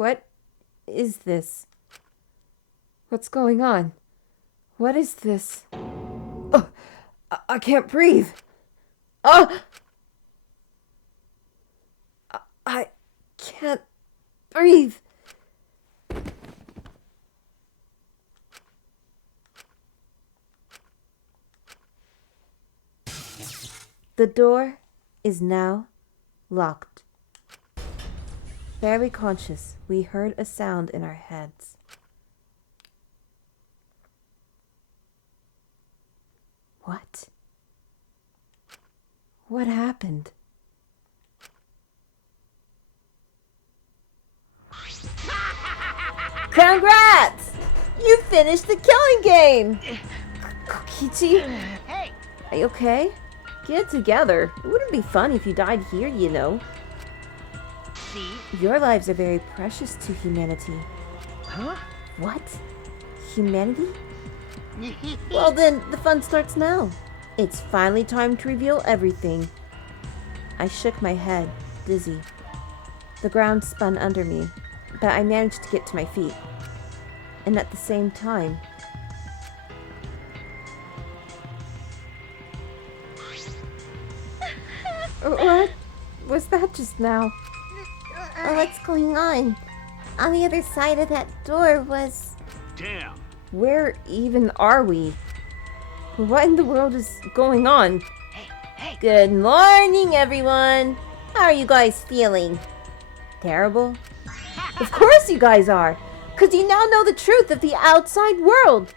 What is this? What's going on? What is this? Oh, I can't breathe. Oh! I can't breathe. The door is now locked. Barely conscious, we heard a sound in our heads. What? What happened? Congrats! You finished the killing game! Kokichi? Hey! Are you okay? Get it together. It wouldn't be fun if you died here, you know. See? Your lives are very precious to humanity. Huh? What? Humanity? Well then, the fun starts now. It's finally time to reveal everything. I shook my head, dizzy. The ground spun under me, but I managed to get to my feet. And at the same time... What was that just now? What's going on? On the other side of that door was... Damn. Where even are we? What in the world is going on? Hey! Good morning, everyone. How are you guys feeling? Terrible? Of course you guys are, because you now know the truth of the outside world.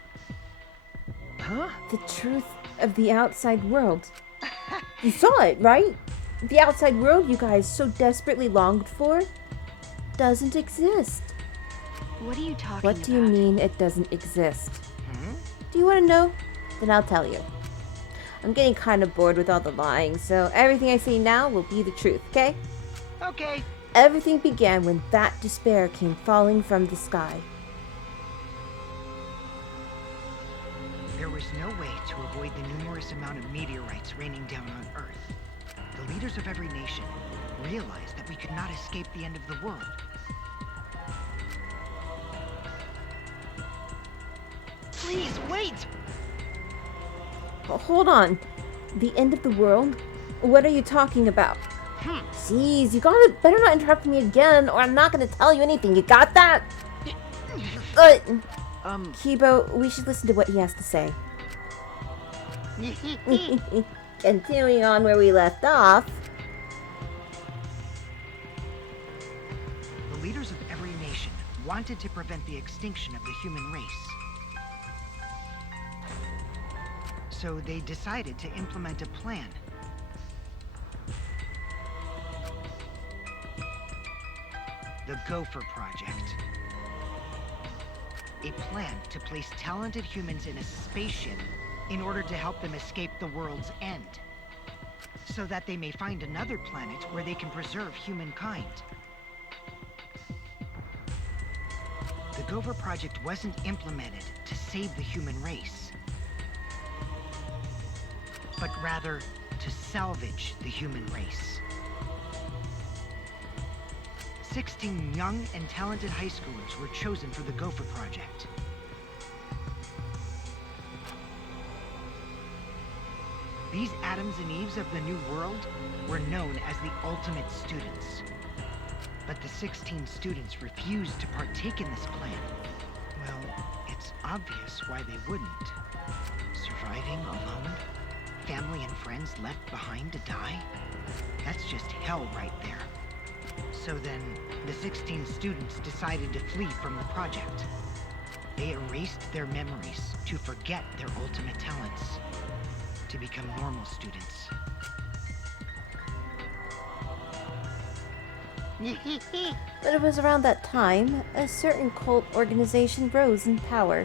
Huh? The truth of the outside world. You saw it, right? The outside world you guys so desperately longed for doesn't exist. What are you talking about? What do you mean it doesn't exist? Hmm? Do you want to know? Then I'll tell you. I'm getting kind of bored with all the lying, so everything I say now will be the truth, okay? Okay. Everything began when that despair came falling from the sky. There was no way to avoid the numerous amount of meteorites raining down on Earth. The leaders of every nation realized that we could not escape the end of the world. Please, wait! Hold on. The end of the world? What are you talking about? Jeez, you better not interrupt me again, or I'm not gonna tell you anything. You got that? Kibo, we should listen to what he has to say. Continuing on where we left off. The leaders of every nation wanted to prevent the extinction of the human race. So they decided to implement a plan. The Gopher Project. A plan to place talented humans in a spaceship in order to help them escape the world's end, so that they may find another planet where they can preserve humankind. The Gopher Project wasn't implemented to save the human race, but rather to salvage the human race. 16 young and talented high schoolers were chosen for the Gopher Project. These Adams and Eves of the New World were known as the ultimate students. But the 16 students refused to partake in this plan. Well, it's obvious why they wouldn't. Surviving alone? Family and friends left behind to die? That's just hell right there. So then, the 16 students decided to flee from the project. They erased their memories to forget their ultimate talents, to become normal students. But it was around that time, a certain cult organization rose in power.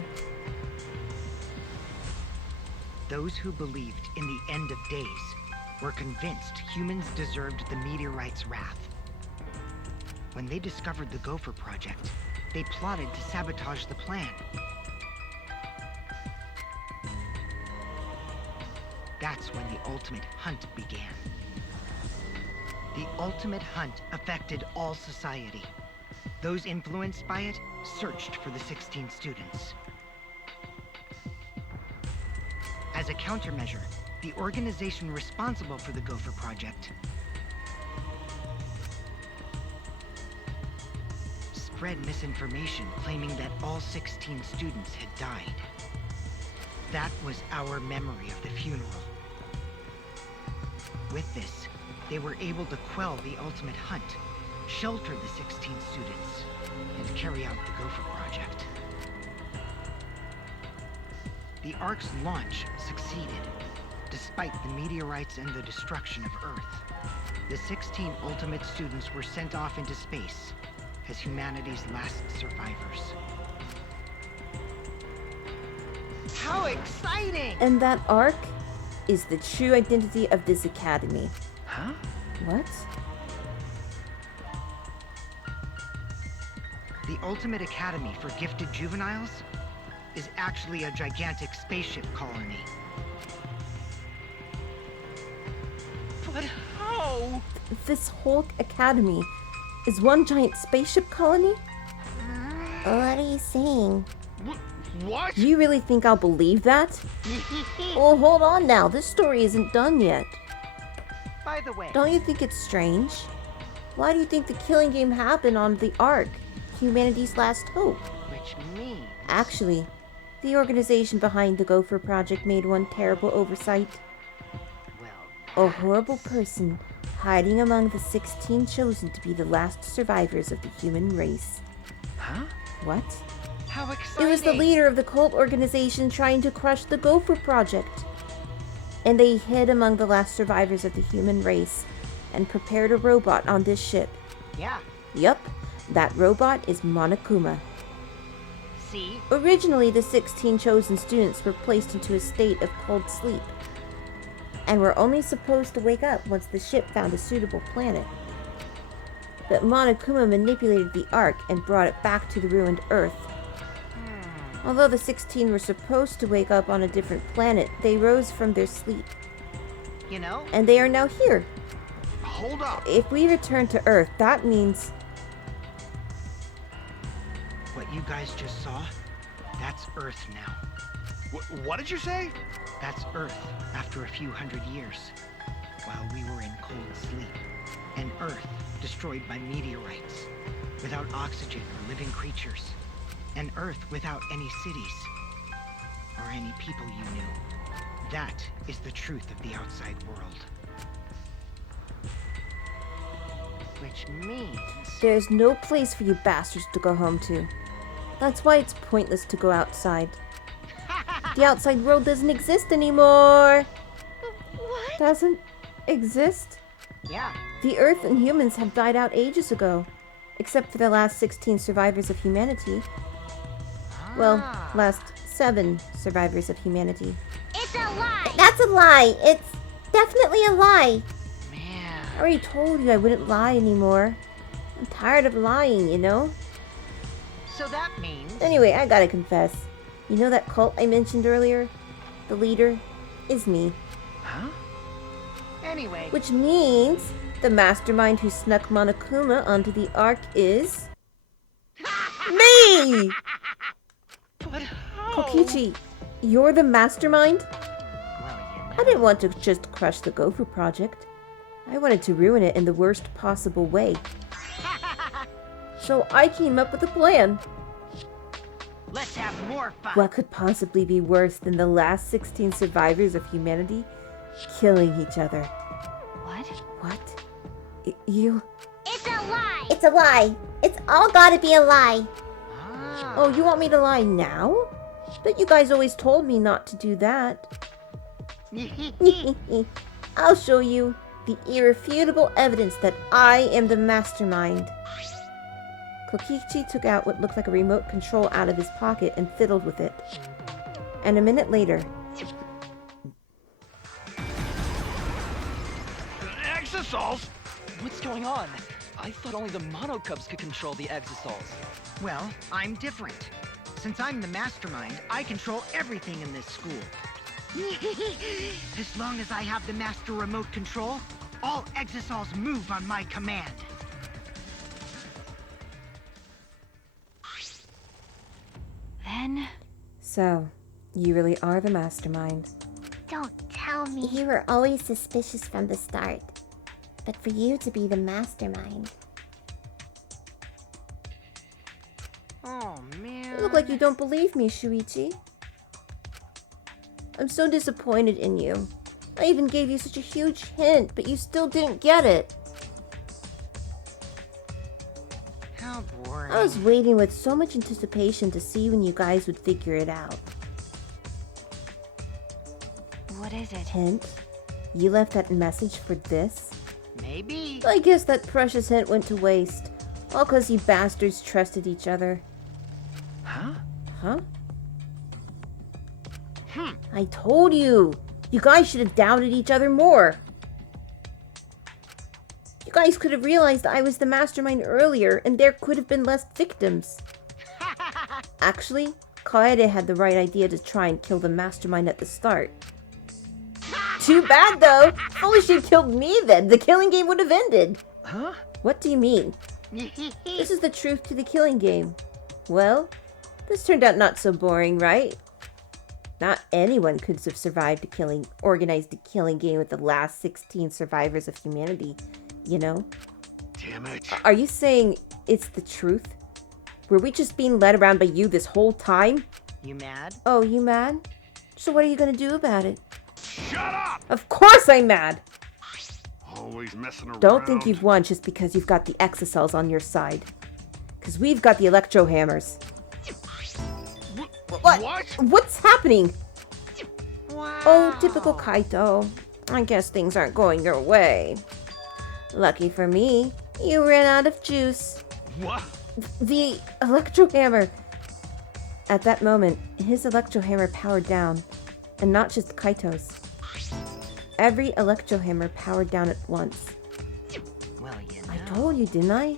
Those who believed in the end of days were convinced humans deserved the meteorite's wrath. When they discovered the Gopher Project, they plotted to sabotage the plan. That's when the ultimate hunt began. The ultimate hunt affected all society. Those influenced by it searched for the 16 students. As a countermeasure, the organization responsible for the Gopher Project spread misinformation claiming that all 16 students had died. That was our memory of the funeral. With this, they were able to quell the ultimate hunt, shelter the 16 students, and carry out the Gopher Project. The Ark's launch succeeded, despite the meteorites and the destruction of Earth. The 16 ultimate students were sent off into space as humanity's last survivors. How exciting! And that Ark is the true identity of this academy. Huh? What? The Ultimate Academy for Gifted Juveniles is actually a gigantic spaceship colony. But how? This whole academy is one giant spaceship colony? What are you saying? What? Do you really think I'll believe that? Well, hold on now. This story isn't done yet. By the way, Don't you think it's strange? Why do you think the killing game happened on the Ark, humanity's last hope? which means... Actually, the organization behind the Gopher Project made one terrible oversight. Well, A horrible person hiding among the 16 chosen to be the last survivors of the human race. huh? What? How exciting! It was the leader of the cult organization trying to crush the Gopher Project. And they hid among the last survivors of the human race and prepared a robot on this ship. Yeah, Yup, that robot is Monokuma. see? Originally, the 16 chosen students were placed into a state of cold sleep and were only supposed to wake up once the ship found a suitable planet. But Monokuma manipulated the Ark and brought it back to the ruined Earth. Although the 16 were supposed to wake up on a different planet, they rose from their sleep, You know? and they are now here. Hold up! If we return to Earth, that means... What you guys just saw, that's Earth now. What did you say? That's Earth after a few hundred years, while we were in cold sleep. An Earth destroyed by meteorites, without oxygen or living creatures. An Earth without any cities, or any people you knew. That is the truth of the outside world. Which means... There's no place for you bastards to go home to. That's why it's pointless to go outside. The outside world doesn't exist anymore. What? Doesn't exist? Yeah. The Earth and humans have died out ages ago, except for the last 16 survivors of humanity. Well, last 7 survivors of humanity. It's a lie! That's a lie! It's definitely a lie! Man. I already told you I wouldn't lie anymore. I'm tired of lying, you know? So that means... Anyway, I gotta confess. You know that cult I mentioned earlier? The leader is me. Huh? Anyway... Which means the mastermind who snuck Monokuma onto the Ark is... me! But how? Kokichi, you're the mastermind? Well, you I know... didn't want to just crush the Gopher Project. I wanted to ruin it in the worst possible way. So I came up with a plan. Let's have more fun! What could possibly be worse than the last 16 survivors of humanity killing each other? What? What? You? It's a lie! It's a lie! It's all gotta be a lie! Ah. Oh, you want me to lie now? But you guys always told me not to do that. I'll show you the irrefutable evidence that I am the mastermind. Kokichi took out what looked like a remote control out of his pocket and fiddled with it. And a minute later... Exosols? What's going on? I thought only the Monocubs could control the Exosols. Well, I'm different. Since I'm the mastermind, I control everything in this school. As long as I have the master remote control, all Exosols move on my command. again. So, you really are the mastermind. Don't tell me. You were always suspicious from the start. But for you to be the mastermind... Oh, man. You look like you don't believe me, Shuichi. I'm so disappointed in you. I even gave you such a huge hint, but you still didn't get it. How boring. I was waiting with so much anticipation to see when you guys would figure it out. What is it? Hint? You left that message for this? Maybe. I guess that precious hint went to waste. All 'cause you bastards trusted each other. Huh? Huh? I told you! You guys should have doubted each other more. You guys could have realized I was the mastermind earlier, and there could have been less victims. Actually, Kaede had the right idea to try and kill the mastermind at the start. Too bad, though! If only she'd killed me then, the killing game would have ended. Huh? What do you mean? This is the truth to the killing game. Well, this turned out not so boring, right? Not anyone could have survived organized a killing game with the last 16 survivors of humanity, you know? Damn it. Are you saying it's the truth? Were we just being led around by you this whole time? You mad? Oh, you mad? So what are you gonna do about it? Shut up! Of course I'm mad! Always messing around. Don't think you've won just because you've got the exocells on your side. Because we've got the electro hammers. What? What's happening? Wow. Oh, typical Kaito. I guess things aren't going your way. Lucky for me, you ran out of juice. What? The electro hammer. At that moment, his electro hammer powered down. And not just Kaito's. Every electro hammer powered down at once. Well, you know. I told you, didn't I?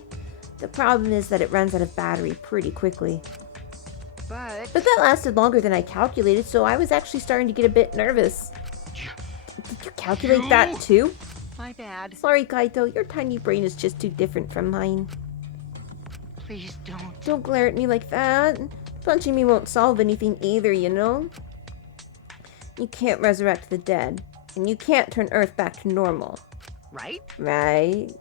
The problem is that it runs out of battery pretty quickly. But But that lasted longer than I calculated, so I was actually starting to get a bit nervous. Did you calculate that too? my bad. Sorry, Kaito, your tiny brain is just too different from mine. Please don't. Don't glare at me like that. Punching me won't solve anything either, you know? You can't resurrect the dead, and you can't turn Earth back to normal. Right? Right?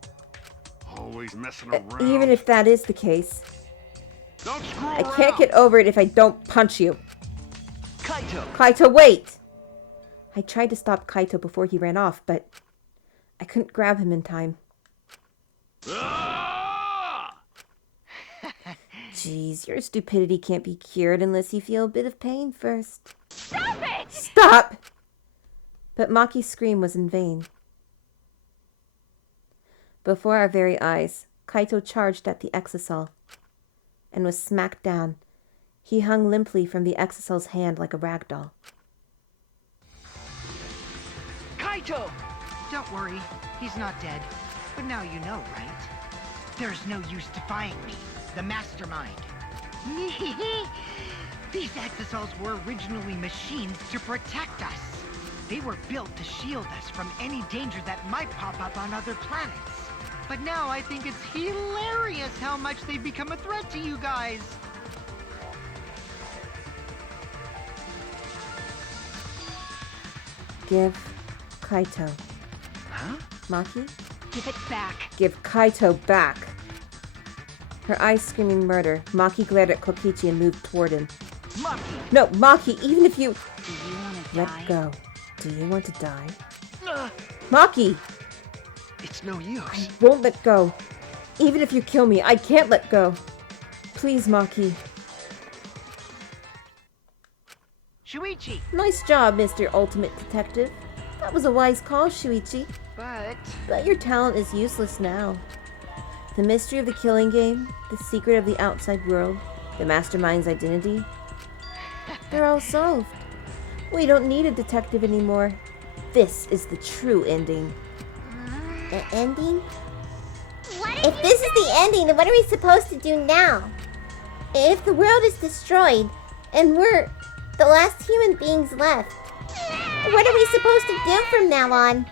Always messing around. Even if that is the case, Don't screw I around. can't get over it if I don't punch you. Kaito! Kaito, wait! I tried to stop Kaito before he ran off, but I couldn't grab him in time. Ah! Jeez, your stupidity can't be cured unless you feel a bit of pain first. Stop it! Stop! But Maki's scream was in vain. Before our very eyes, Kaito charged at the exocell and was smacked down. He hung limply from the exocell's hand like a rag doll. Kaito! Don't worry. He's not dead. But now you know, right? There's no use defying me, the mastermind. These exocells were originally machines to protect us. They were built to shield us from any danger that might pop up on other planets. But now I think it's hilarious how much they've become a threat to you guys. Give Kaito. Huh? Maki? Give it back. Give Kaito back. Her eyes screaming murder, Maki glared at Kokichi and moved toward him. Maki! No, Maki, even if you... Do you want to Let die? go. Do you want to die? Maki! It's no use. Won't let go. Even if you kill me, I can't let go. Please, Maki. Shuichi! Nice job, Mr. Ultimate Detective. That was a wise call, Shuichi. But your talent is useless now. The mystery of the killing game, the secret of the outside world, the mastermind's identity, they're all solved. We don't need a detective anymore. This is the true ending. The ending? If this is the ending, then what are we supposed to do now? If the world is destroyed, and we're the last human beings left, what are we supposed to do from now on?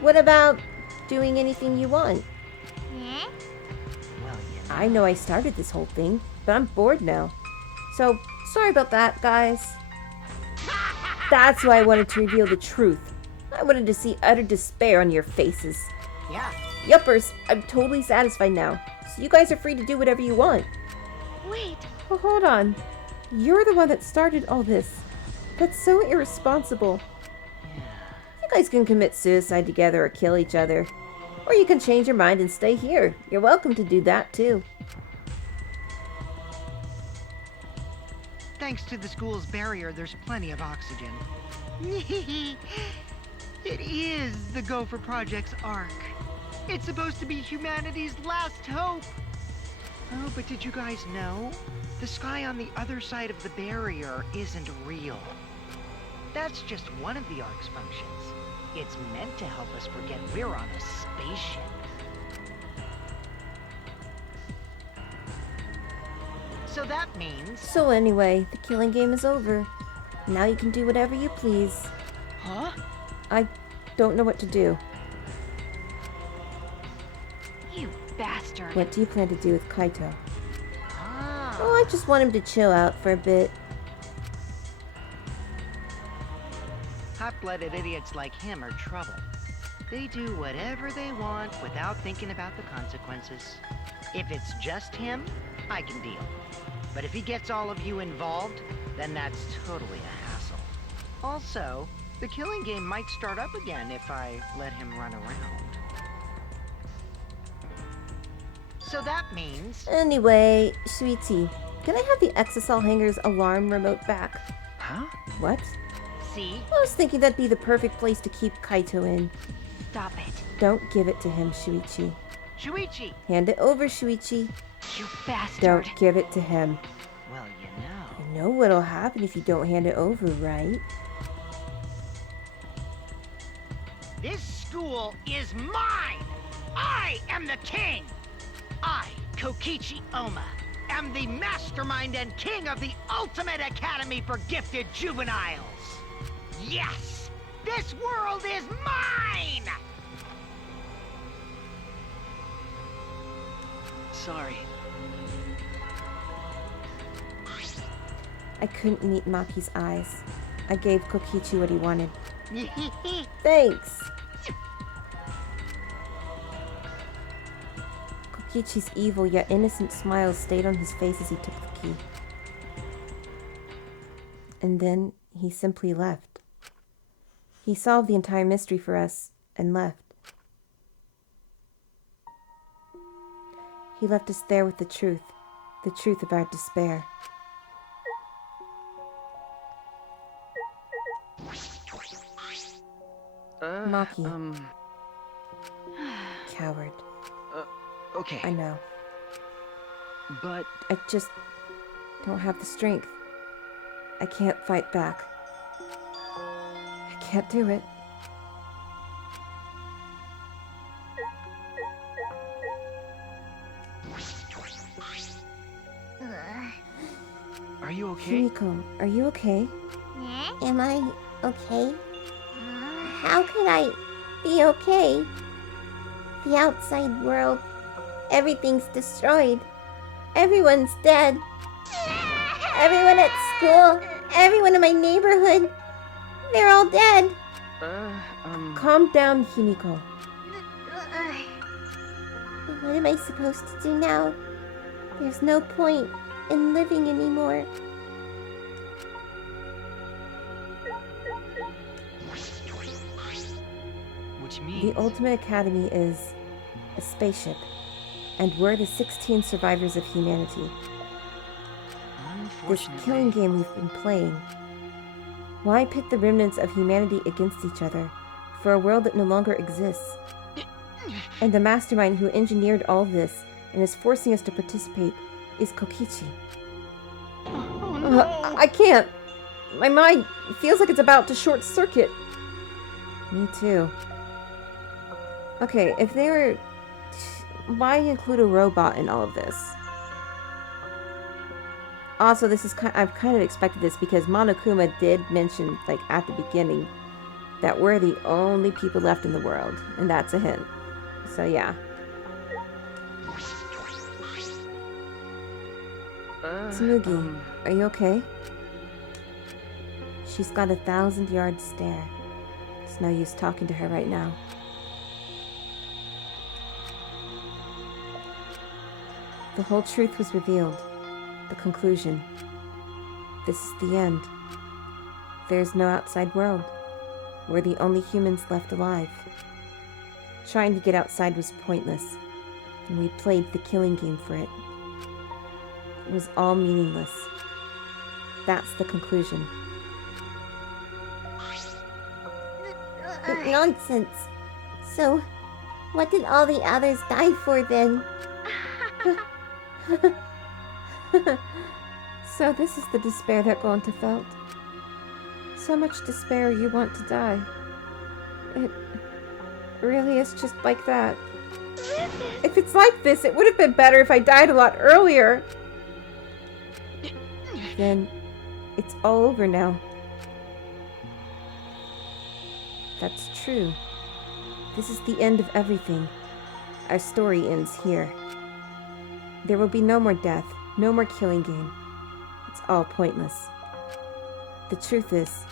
What about doing anything you want? Well, I know I started this whole thing, but I'm bored now. So, sorry about that, guys. That's why I wanted to reveal the truth. I wanted to see utter despair on your faces. Yeah. Yuppers, I'm totally satisfied now. So you guys are free to do whatever you want. Wait. Well, hold on. You're the one that started all this. That's so irresponsible. You guys can commit suicide together or kill each other. Or you can change your mind and stay here. You're welcome to do that, too. Thanks to the school's barrier, there's plenty of oxygen. It is the Gopher Project's arc. It's supposed to be humanity's last hope. Oh, but did you guys know? The sky on the other side of the barrier isn't real. That's just one of the arc's functions. It's meant to help us forget we're on a spaceship. So that means... So anyway, the killing game is over. Now you can do whatever you please. Huh? I don't know what to do. You bastard. What do you plan to do with Kaito? Ah. Oh, I just want him to chill out for a bit. Hot-blooded idiots like him are trouble. They do whatever they want without thinking about the consequences. If it's just him, I can deal. But if he gets all of you involved, then that's totally a hassle. Also, the killing game might start up again if I let him run around. So that means... Anyway, Shuichi, can I have the Exisal Hanger's alarm remote back? Huh? What? See? I was thinking that'd be the perfect place to keep Kaito in. Stop it. Don't give it to him, Shuichi. Shuichi! Hand it over, Shuichi. You bastard. Don't give it to him. Well, you know... You know what'll happen if you don't hand it over, right? This school is mine! I am the king! I, Kokichi Oma, am the mastermind and king of the ultimate academy for gifted juveniles! Yes! This world is mine! Sorry. I couldn't meet Maki's eyes. I gave Kokichi what he wanted. Thanks! Kokichi's evil yet innocent smile stayed on his face as he took the key. And then he simply left. He solved the entire mystery for us and left. He left us there with the truth of our despair. Maki. Coward. Okay. I know. But I just don't have the strength. I can't fight back. I can't do it. are you okay? Himiko, are you okay? Am I okay? How could I be okay? The outside world, everything's destroyed. Everyone's dead. Everyone at school, everyone in my neighborhood, they're all dead. Calm down, Himiko. What am I supposed to do now? There's no point in living anymore. Which means The Ultimate Academy is a spaceship, and we're the 16 survivors of humanity. This unfortunately, killing game we've been playing. Why pit the remnants of humanity against each other for a world that no longer exists? And the mastermind who engineered all this and is forcing us to participate is Kokichi. I can't. My mind feels like it's about to short circuit. Me too. Okay, if they were... Why include a robot in all of this? Also, this is I've kind of expected this because Monokuma did mention, like, at the beginning that we're the only people left in the world, and that's a hint. So, yeah. Tsumugi, are you okay? She's got a 1,000-yard stare. It's no use talking to her right now. The whole truth was revealed. The conclusion. This is the end. There's no outside world. We're the only humans left alive. Trying to get outside was pointless, and we played the killing game for it. It was all meaningless. That's the conclusion. Nonsense. So, what did all the others die for then? So this is the despair that Gonta felt. So much despair you want to die. It really is just like that. If it's like this, it would have been better if I died a lot earlier. Then it's all over now. That's true. This is the end of everything. Our story ends here. There will be no more death, no more killing game. It's all pointless. The truth is,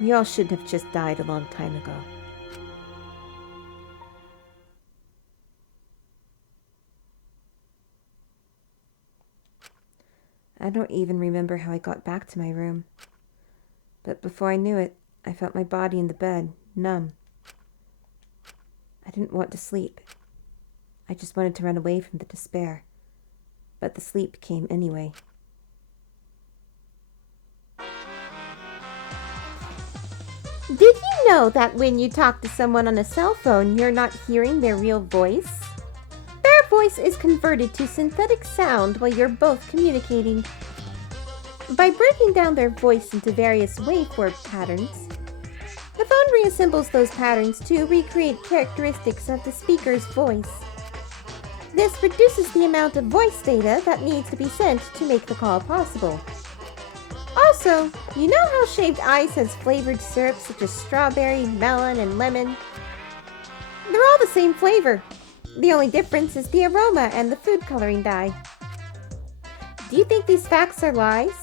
we all should have just died a long time ago. I don't even remember how I got back to my room. But before I knew it, I felt my body in the bed, numb. I didn't want to sleep. I just wanted to run away from the despair. But the sleep came anyway. Did you know that when you talk to someone on a cell phone, you're not hearing their real voice? Their voice is converted to synthetic sound while you're both communicating. By breaking down their voice into various waveform patterns, the phone reassembles those patterns to recreate characteristics of the speaker's voice. This reduces the amount of voice data that needs to be sent to make the call possible. Also, you know how shaved ice has flavored syrups such as strawberry, melon, and lemon? They're all the same flavor. The only difference is the aroma and the food coloring dye. Do you think these facts are lies?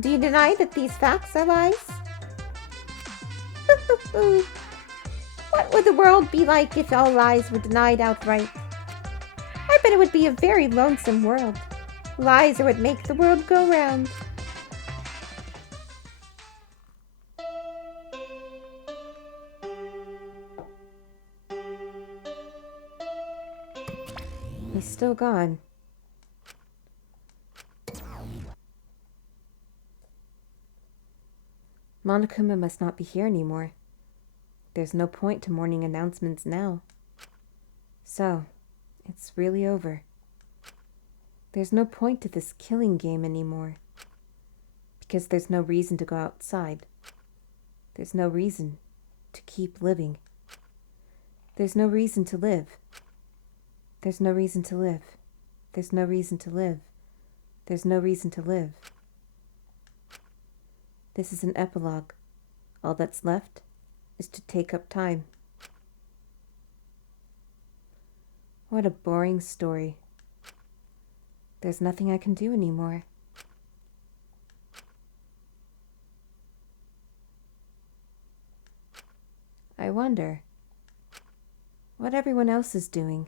Do you deny that these facts are lies? What would the world be like if all lies were denied outright? I bet it would be a very lonesome world. Lies are what make the world go round. He's still gone. Monokuma must not be here anymore. There's no point to morning announcements now. So, it's really over. There's no point to this killing game anymore. Because there's no reason to go outside. There's no reason to keep living. There's no reason to live. There's no reason to live. There's no reason to live. There's no reason to live. This is an epilogue. All that's left is to take up time. What a boring story. There's nothing I can do anymore. I wonder what everyone else is doing.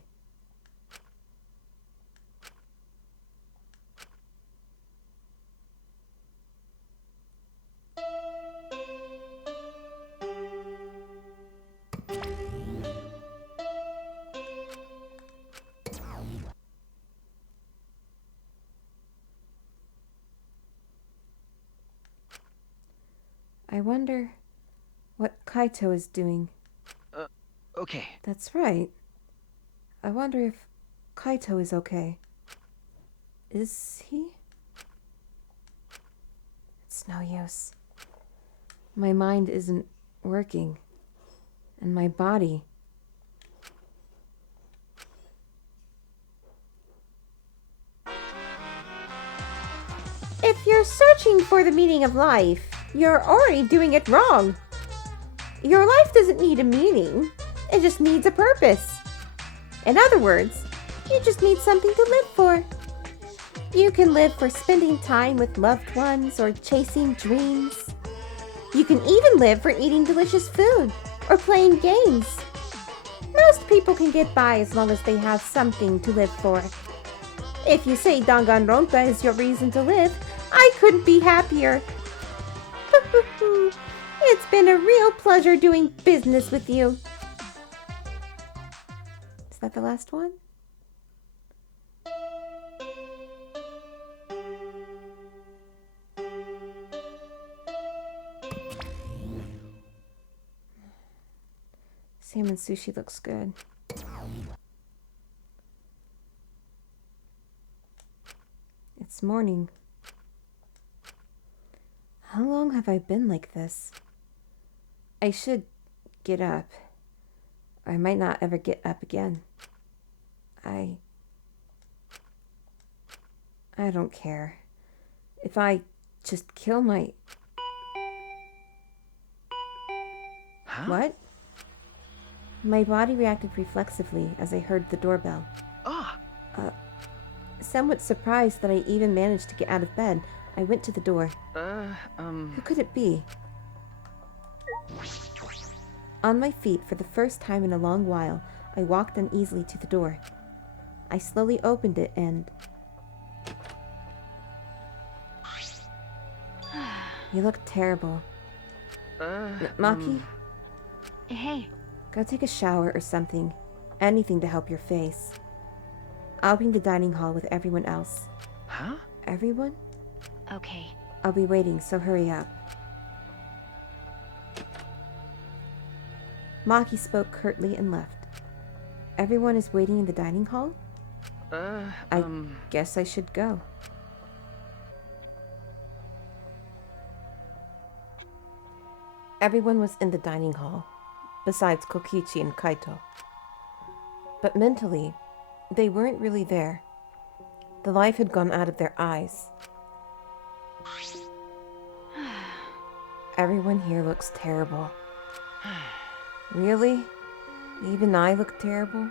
I wonder what Kaito is doing. Okay. That's right. I wonder if Kaito is okay. Is he? It's no use. My mind isn't working. And my body. If you're searching for the meaning of life, you're already doing it wrong. Your life doesn't need a meaning. It just needs a purpose. In other words, You just need something to live for. You can live for spending time with loved ones or chasing dreams. You can even live for eating delicious food or playing games. Most people can get by as long as they have something to live for. If you say Danganronpa is your reason to live, I couldn't be happier. It's been a real pleasure doing business with you. Is that the last one? Salmon sushi looks good. It's morning. How long have I been like this? I should get up. I might not ever get up again. I don't care. If I just kill my... Huh? What? My body reacted reflexively as I heard the doorbell. Ah! Somewhat surprised that I even managed to get out of bed, I went to the door. Who could it be? On my feet for the first time in a long while, I walked uneasily to the door. I slowly opened it and... You look terrible. Maki, Hey, go take a shower or something. Anything to help your face. I'll be in the dining hall with everyone else. Huh? Everyone? okay. I'll be waiting, so hurry up. Maki spoke curtly and left. Everyone is waiting in the dining hall? I guess I should go. Everyone was in the dining hall, besides Kokichi and Kaito. But mentally, they weren't really there. The life had gone out of their eyes. Everyone here looks terrible. Really? Even I look terrible?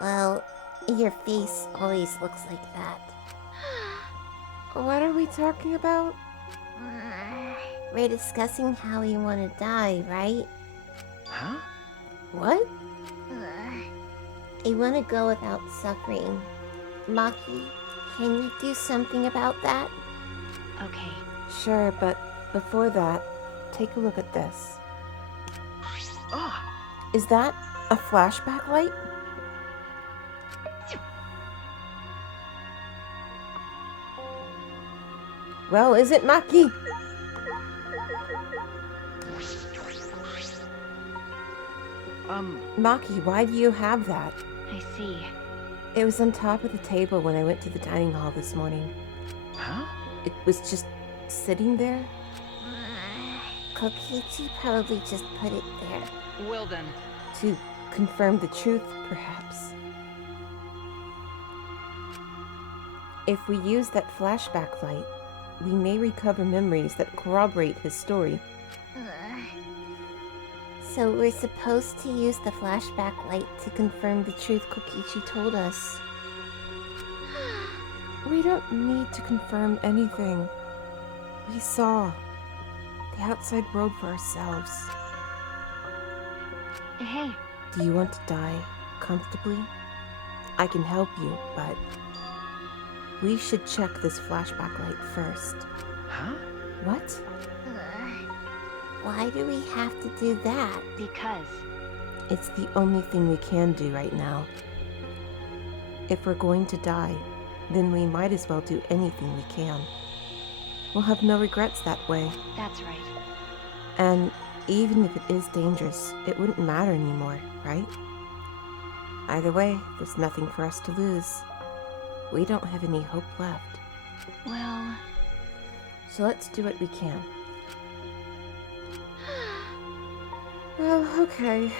Well, your face always looks like that. What are we talking about? We're discussing how we want to die, right? Huh? What? I want to go without suffering. Maki, can you do something about that? Okay. Sure, but before that, take a look at this. Ah! Is that a flashback light? Well, is it, Maki? Maki, why do you have that? I see. It was on top of the table when I went to the dining hall this morning. Huh? It was just sitting there. Kokichi probably just put it there. Well then. To confirm the truth, perhaps. If we use that flashback light, we may recover memories that corroborate his story. So we're supposed to use the flashback light to confirm the truth Kokichi told us. We don't need to confirm anything. We saw the outside world for ourselves. Hey, Do you want to die comfortably? I can help you, but we should check this flashback light first. Huh? What? Why do we have to do that? because It's the only thing we can do right now. If we're going to die, then we might as well do anything we can. We'll have no regrets that way. that's right. And even if it is dangerous, it wouldn't matter anymore, right? Either way, there's nothing for us to lose. We don't have any hope left. Well, So let's do what we can. Well, okay.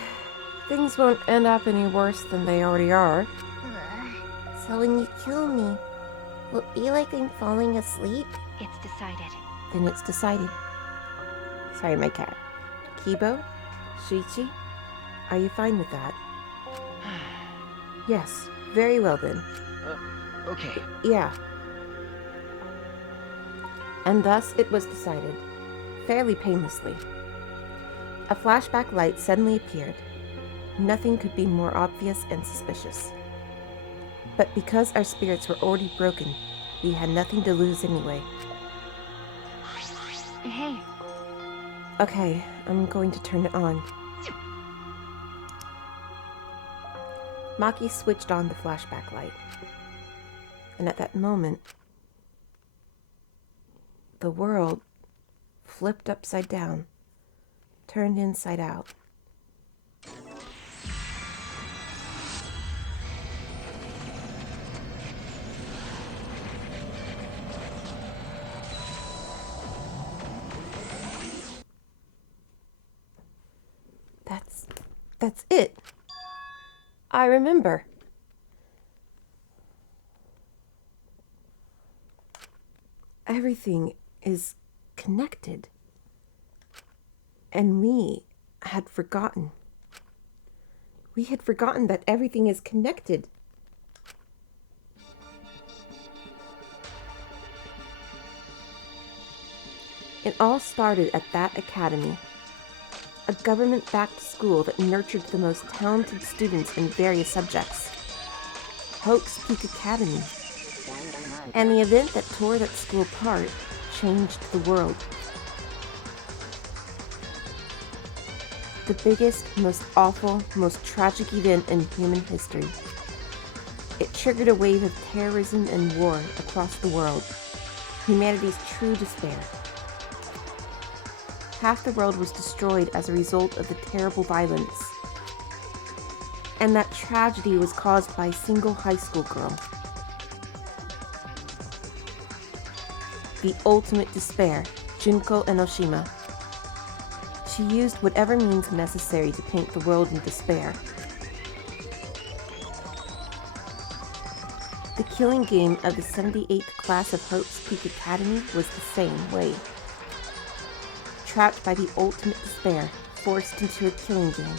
Things won't end up any worse than they already are. So when you kill me, will it be like I'm falling asleep? it's decided. Then it's decided. Sorry, my cat. Kibo? Shuichi? Are you fine with that? Yes, Very well then. Okay. Yeah. And thus it was decided, fairly painlessly. A flashback light suddenly appeared. Nothing could be more obvious and suspicious. But because our spirits were already broken, we had nothing to lose anyway. Hey, Okay, I'm going to turn it on. Maki switched on the flashback light. And at that moment, the world flipped upside down, turned inside out. That's it. I remember. Everything is connected. And we had forgotten. We had forgotten that everything is connected. It all started at that academy. A government-backed school that nurtured the most talented students in various subjects. Hope's Peak Academy. And the event that tore that school apart changed the world. The biggest, most awful, most tragic event in human history. It triggered a wave of terrorism and war across the world. Humanity's true despair. Half the world was destroyed as a result of the terrible violence. And that tragedy was caused by a single high school girl. The ultimate despair, Junko Enoshima. She used whatever means necessary to paint the world in despair. The killing game of the 78th class of Hope's Peak Academy was the same way. Trapped by the ultimate despair, forced into a killing game.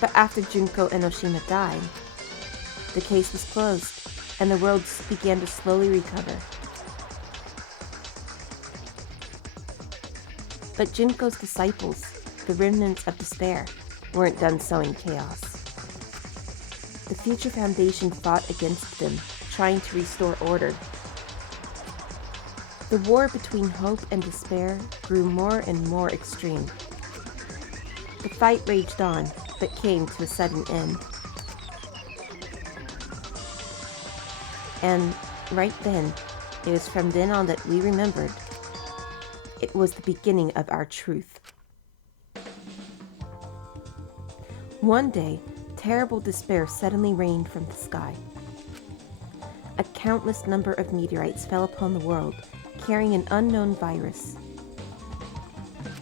But after Junko Enoshima died, the case was closed, and the world began to slowly recover. But Junko's disciples, the remnants of despair, weren't done sowing chaos. The Future Foundation fought against them, trying to restore order. The war between hope and despair grew more and more extreme. The fight raged on, but came to a sudden end. And right then, it was from then on that we remembered. It was the beginning of our truth. One day, terrible despair suddenly rained from the sky. A countless number of meteorites fell upon the world, carrying an unknown virus.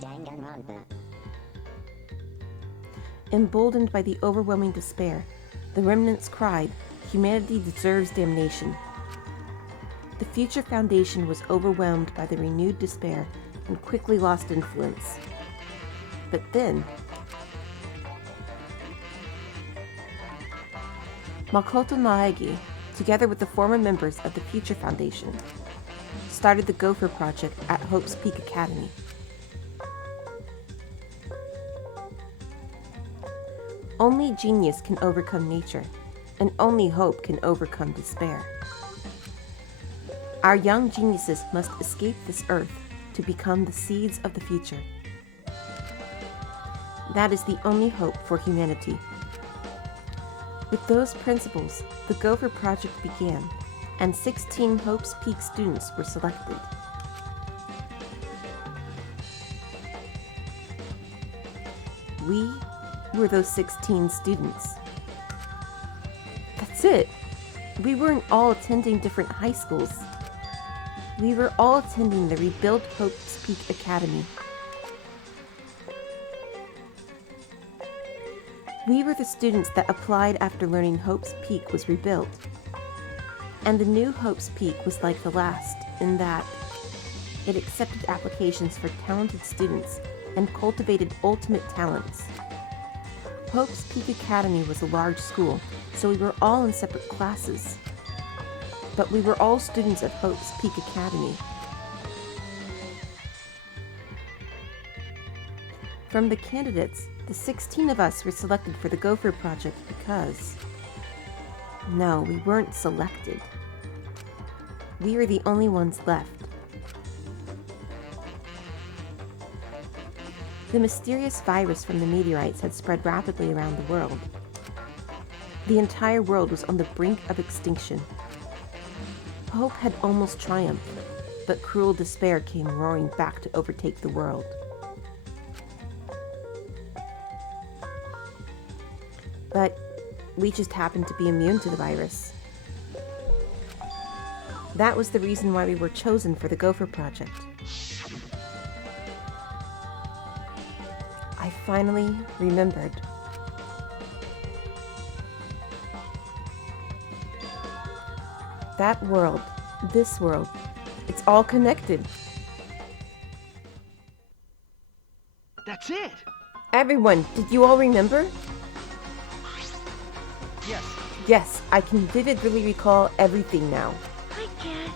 Danganronpa. Emboldened by the overwhelming despair, the remnants cried, "Humanity deserves damnation." The Future Foundation was overwhelmed by the renewed despair and quickly lost influence. But then, Makoto Naegi, together with the former members of the Future Foundation, started the Gopher Project at Hope's Peak Academy. Only genius can overcome nature, and only hope can overcome despair. Our young geniuses must escape this earth to become the seeds of the future. That is the only hope for humanity. With those principles, the Gopher Project began, and 16 Hope's Peak students were selected. We were those 16 students. That's it. We weren't all attending different high schools. We were all attending the rebuilt Hope's Peak Academy. We were the students that applied after learning Hope's Peak was rebuilt. And the new Hope's Peak was like the last in that it accepted applications for talented students and cultivated ultimate talents. Hope's Peak Academy was a large school, so we were all in separate classes. But we were all students at Hope's Peak Academy. From the candidates, the 16 of us were selected for the Gopher Project because... No, we weren't selected. We were the only ones left. The mysterious virus from the meteorites had spread rapidly around the world. The entire world was on the brink of extinction. Hope had almost triumphed, but cruel despair came roaring back to overtake the world. But we just happened to be immune to the virus. That was the reason why we were chosen for the Gopher Project. I finally remembered. That world, this world, it's all connected. That's it! Everyone, did you all remember? Yes. Yes, I can vividly recall everything now. I can't.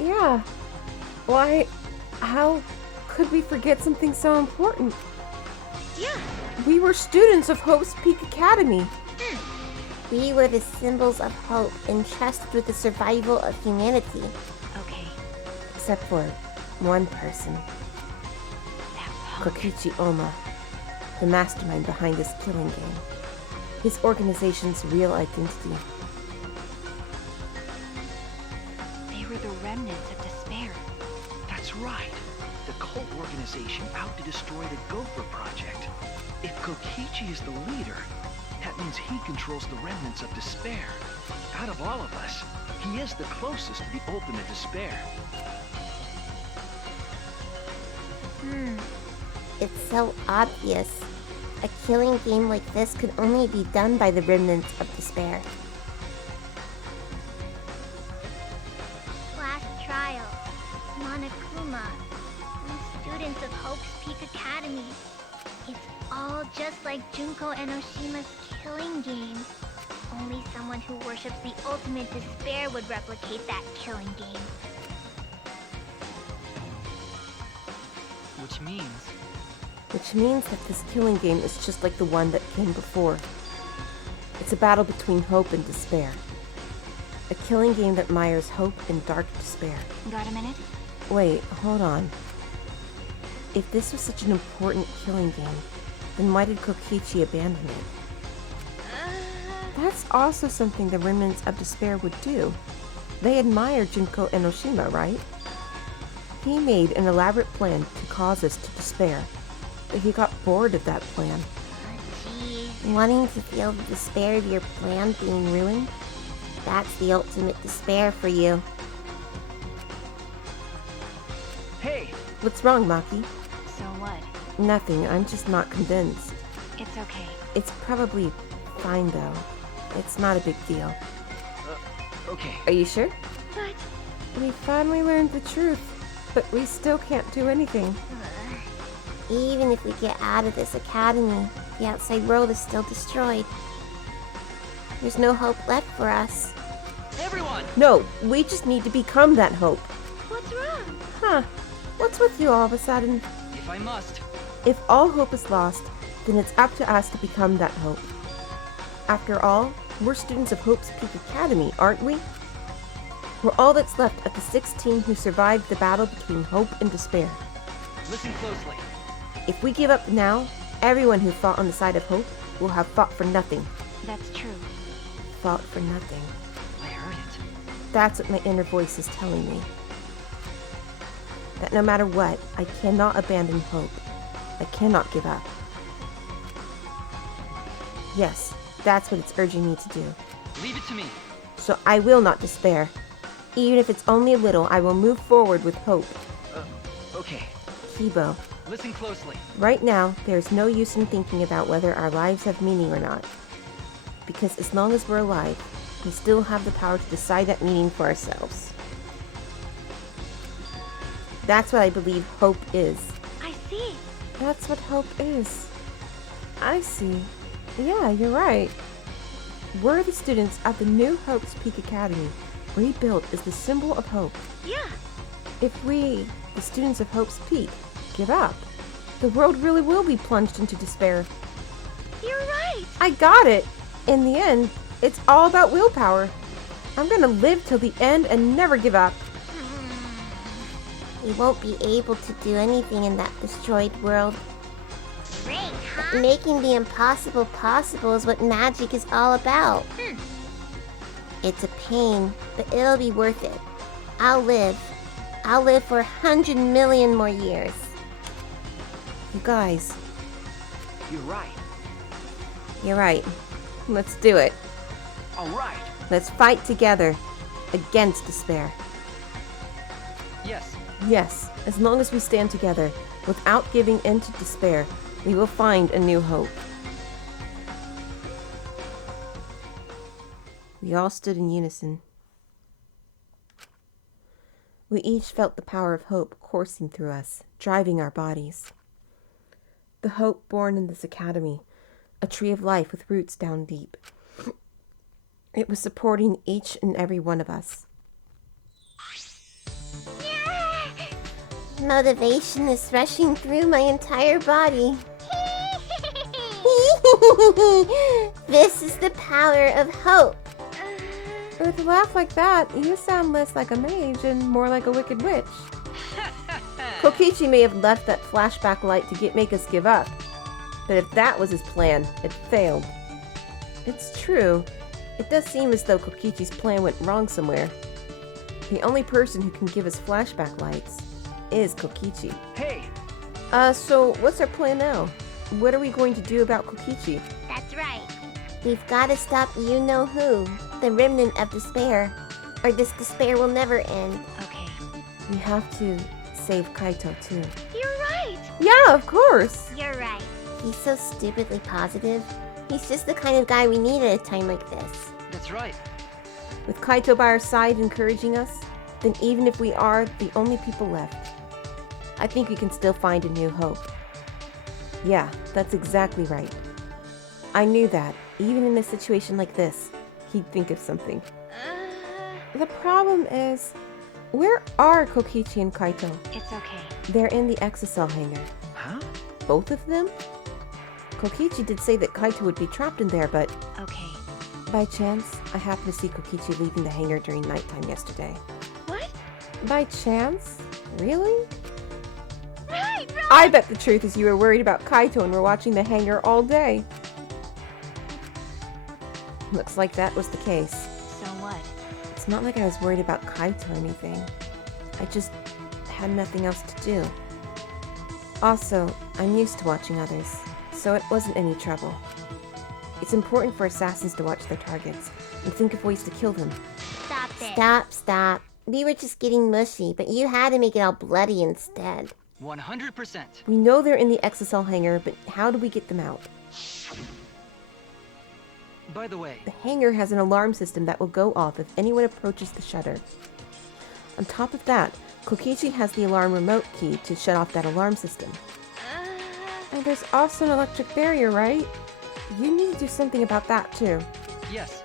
Yeah. Why? How could we forget something so important? Yeah. We were students of Hope's Peak Academy. We were the symbols of hope entrusted with the survival of humanity. Okay. Except for one person. That punk. Kokichi Oma, the mastermind behind this killing game. His organization's real identity. They were the remnants of despair. That's right. The cult organization out to destroy the Gopher Project. If Kokichi is the leader, that means he controls the remnants of despair. Out of all of us, he is the closest to the ultimate despair. It's so obvious. A killing game like this could only be done by the remnants of despair. Last trial. Monokuma. The students of Hope's Peak Academy. It's all just like Junko Enoshima's killing game. Only someone who worships the ultimate despair would replicate that killing game. Which means... Which means that this killing game is just like the one that came before. It's a battle between hope and despair. A killing game that mires hope and dark despair. Got a minute? Wait, hold on. If this was such an important killing game, then why did Kokichi abandon it? That's also something the remnants of despair would do. They admire Junko Enoshima, right? He made an elaborate plan to cause us to despair, but he got bored of that plan. Jeez. Wanting to feel the despair of your plan being ruined? That's the ultimate despair for you. Hey! What's wrong, Maki? So what? Nothing, I'm just not convinced. It's okay. It's probably fine, though. It's not a big deal. Okay. Are you sure? But We finally learned the truth, but we still can't do anything. even if we get out of this academy, the outside world is still destroyed. There's no hope left for us. Everyone! No, we just need to become that hope. What's wrong? Huh. What's with you all of a sudden? If I must. If all hope is lost, then it's up to us to become that hope. After all, we're students of Hope's Peak Academy, aren't we? We're all that's left of the 16 who survived the battle between hope and despair. Listen closely. If we give up now, everyone who fought on the side of hope will have fought for nothing. That's true. Fought for nothing. I heard it. That's what my inner voice is telling me. That no matter what, I cannot abandon hope. I cannot give up. Yes, that's what it's urging me to do. Leave it to me. So I will not despair. Even if it's only a little, I will move forward with hope. Okay. Kibo, Listen closely. right now, there's no use in thinking about whether our lives have meaning or not. Because as long as we're alive, we still have the power to decide that meaning for ourselves. That's what I believe hope is. I see. That's what hope is. I see. Yeah, you're right. We're the students at the New Hope's Peak Academy, rebuilt as the symbol of hope. Yeah. If we, the students of Hope's Peak, give up, the world really will be plunged into despair. You're right. I got it! In the end, it's all about willpower. I'm gonna live till the end and never give up. We won't be able to do anything in that destroyed world. Great, huh? Making the impossible possible is what magic is all about. It's a pain, but it'll be worth it. I'll live. I'll live for 100 million more years. You guys, You're right. you're right. Let's do it. All right. Let's fight together against despair. Yes. Yes, as long as we stand together, without giving in to despair, we will find a new hope. We all stood in unison. We each felt the power of hope coursing through us, driving our bodies. The hope born in this academy, a tree of life with roots down deep. It was supporting each and every one of us. Motivation is rushing through my entire body. This is the power of hope. With a laugh like that, you sound less like a mage and more like a wicked witch. Kokichi may have left that flashback light to make us give up. But if that was his plan, it failed. It's true. It does seem as though Kokichi's plan went wrong somewhere. The only person who can give us flashback lights is Kokichi. Hey, So what's our plan now? What are we going to do about Kokichi? That's right. We've got to stop you-know-who, the remnant of despair, or this despair will never end. Okay. We have to save Kaito too. You're right. Yeah, of course! You're right. He's so stupidly positive. He's just the kind of guy we need at a time like this. that's right. With Kaito by our side encouraging us, then even if we are the only people left, I think we can still find a new hope. Yeah, that's exactly right. I knew that, even in a situation like this, he'd think of something. The problem is, where are Kokichi and Kaito? It's okay. They're in the exocell hangar. Huh? Both of them? Kokichi did say that Kaito would be trapped in there, but Okay. by chance, I happened to see Kokichi leaving the hangar during nighttime yesterday. What? By chance? Really? Right. I bet the truth is you were worried about Kaito and were watching the hangar all day. Looks like that was the case. So what? It's not like I was worried about Kaito or anything. I just had nothing else to do. Also, I'm used to watching others, so it wasn't any trouble. It's important for assassins to watch their targets and think of ways to kill them. Stop it. Stop. We were just getting mushy, but you had to make it all bloody instead. 100%. We know they're in the exocell hangar, but how do we get them out? By the way, The hangar has an alarm system that will go off if anyone approaches the shutter. On top of that, Kokichi has the alarm remote key to shut off that alarm system. And there's also an electric barrier, right? You need to do something about that too. yes.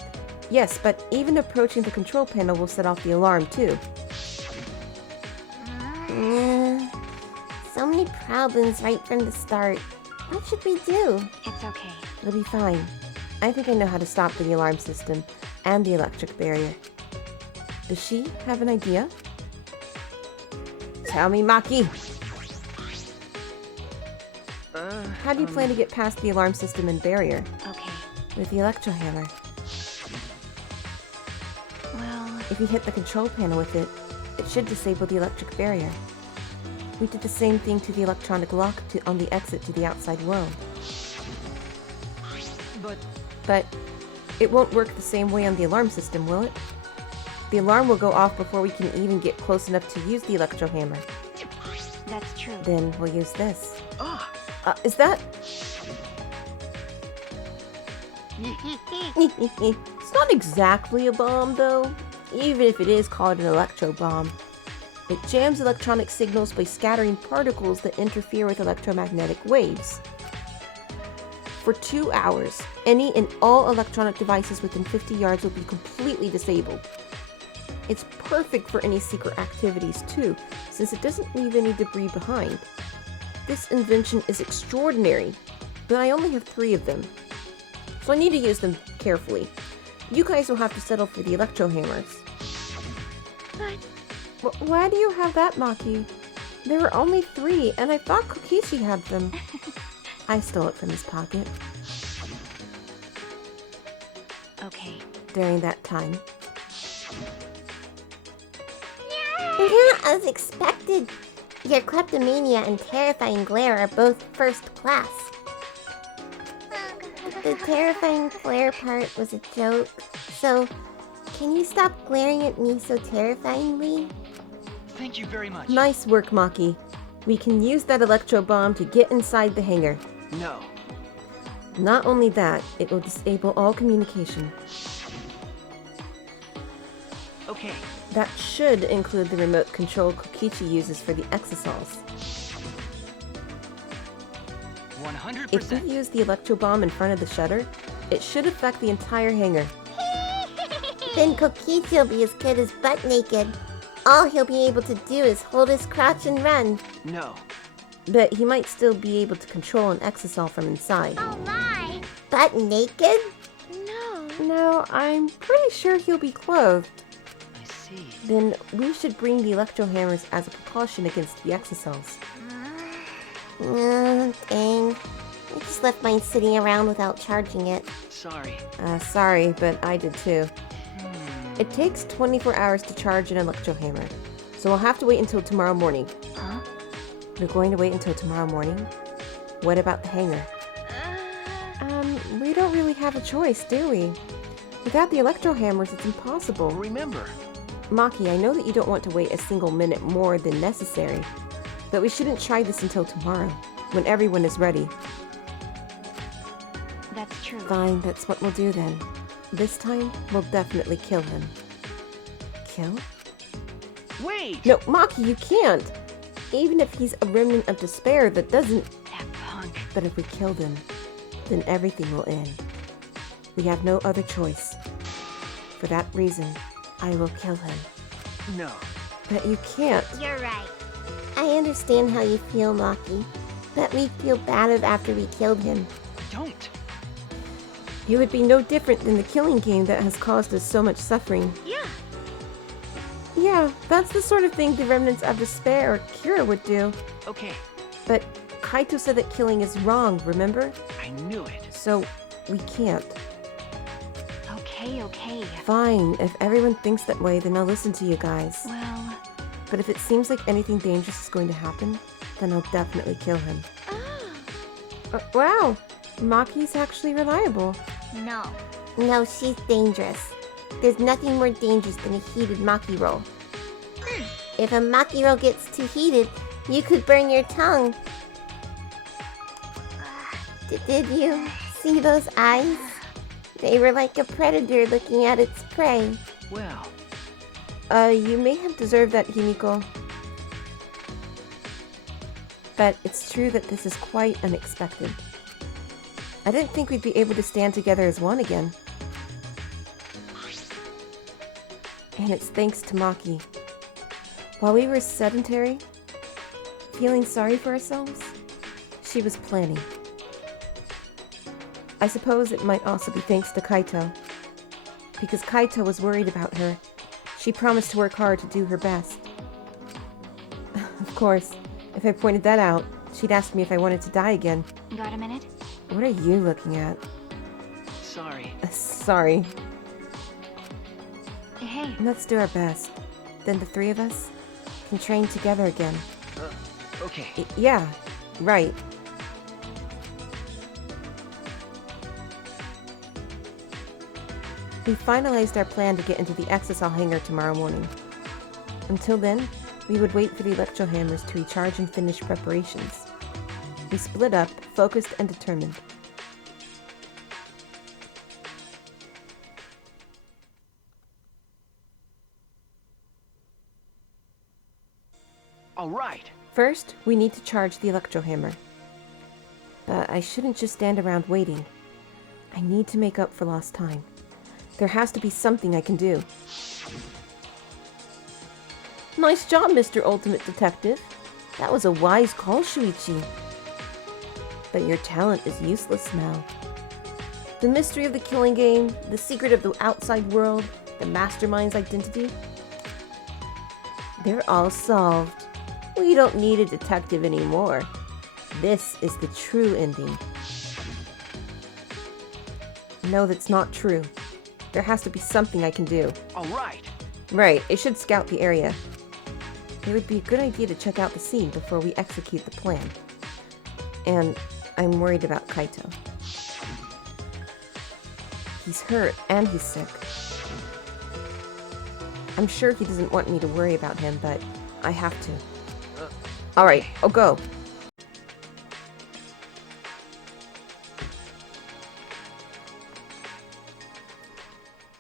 Yes, but even approaching the control panel will set off the alarm too. So many problems right from the start. What should we do? It's okay. It'll be fine. I think I know how to stop the alarm system and the electric barrier. Does she have an idea? Tell me, Maki! How do you plan to get past the alarm system and barrier? Okay. With the electro hammer. Well, If you hit the control panel with it, it should disable the electric barrier. We did the same thing to the electronic lock on the exit to the outside world. But it won't work the same way on the alarm system, will it? The alarm will go off before we can even get close enough to use the electro hammer. that's true. Then we'll use this. Ah, Is that... It's not exactly a bomb, though. Even if it is called an electro bomb. It jams electronic signals by scattering particles that interfere with electromagnetic waves. For 2 hours, any and all electronic devices within 50 yards will be completely disabled. It's perfect for any secret activities too, since it doesn't leave any debris behind. This invention is extraordinary, but I only have 3 of them, so I need to use them carefully. You guys will have to settle for the electro hammers. But Why do you have that, Maki? There were only 3, and I thought Kokichi had them. I stole it from his pocket. okay. During that time, Yeah, as expected. Your kleptomania and terrifying glare are both first class. The terrifying glare part was a joke, so can you stop glaring at me so terrifyingly? Thank you very much. nice work, Maki. We can use that electro bomb to get inside the hangar. No. Not only that, it will disable all communication. Okay. That should include the remote control Kokichi uses for the exosols. If we 100%. use the electro bomb in front of the shutter, it should affect the entire hangar. Then Kokichi will be as good as butt naked. All he'll be able to do is hold his crotch and run. No. But he might still be able to control an exosol from inside. Oh my! Butt naked? No. No, I'm pretty sure he'll be clothed. I see. Then we should bring the electro hammers as a precaution against the exosols. Dang. I just left mine sitting around without charging it. Sorry. Sorry, but I did too. It takes 24 hours to charge an electro hammer, so we'll have to wait until tomorrow morning. Huh? We're going to wait until tomorrow morning? What about the hangar? We don't really have a choice, do we? Without the electro hammers, it's impossible. Remember, Maki, I know that you don't want to wait a single minute more than necessary, but we shouldn't try this until tomorrow, when everyone is ready. That's true. Fine, that's what we'll do then. This time, we'll definitely kill him. Kill? wait! No, Maki, you can't! Even if he's a remnant of despair, that doesn't... That punk. But if we kill him, then everything will end. We have no other choice. For that reason, I will kill him. No. But you can't. You're right. I understand how you feel, Maki. But we feel bad after we killed him. Don't. You would be no different than the killing game that has caused us so much suffering. Yeah. Yeah, that's the sort of thing the remnants of despair or Kira would do. Okay. But Kaito said that killing is wrong, remember? I knew it. So, we can't. Okay. Fine, if everyone thinks that way, then I'll listen to you guys. Well, But if it seems like anything dangerous is going to happen, then I'll definitely kill him. Wow, Maki's actually reliable. No. No, she's dangerous. There's nothing more dangerous than a heated Maki roll. If a Maki roll gets too heated, you could burn your tongue. Did you see those eyes? They were like a predator looking at its prey. Well, You may have deserved that, Himiko. But it's true that this is quite unexpected. I didn't think we'd be able to stand together as one again. And it's thanks to Maki. While we were sedentary, feeling sorry for ourselves, she was planning. I suppose it might also be thanks to Kaito. Because Kaito was worried about her, she promised to work hard to do her best. Of course, if I pointed that out, she'd ask me if I wanted to die again. got a minute? What are you looking at? sorry. Sorry. Hey, Let's do our best. Then the 3 of us can train together again. Okay. Yeah, right. We finalized our plan to get into the exosol hangar tomorrow morning. Until then, we would wait for the electro hammers to recharge and finish preparations. We split up, focused and determined. All right. First, we need to charge the electro hammer. But I shouldn't just stand around waiting. I need to make up for lost time. There has to be something I can do. Nice job, Mr. Ultimate Detective. That was a wise call, Shuichi. But your talent is useless now. The mystery of the killing game, the secret of the outside world, the mastermind's identity, they're all solved. We don't need a detective anymore. This is the true ending. No, that's not true. There has to be something I can do. All right. Right, I should scout the area. It would be a good idea to check out the scene before we execute the plan. And I'm worried about Kaito. He's hurt and he's sick. I'm sure he doesn't want me to worry about him, but I have to. Alright, I'll go.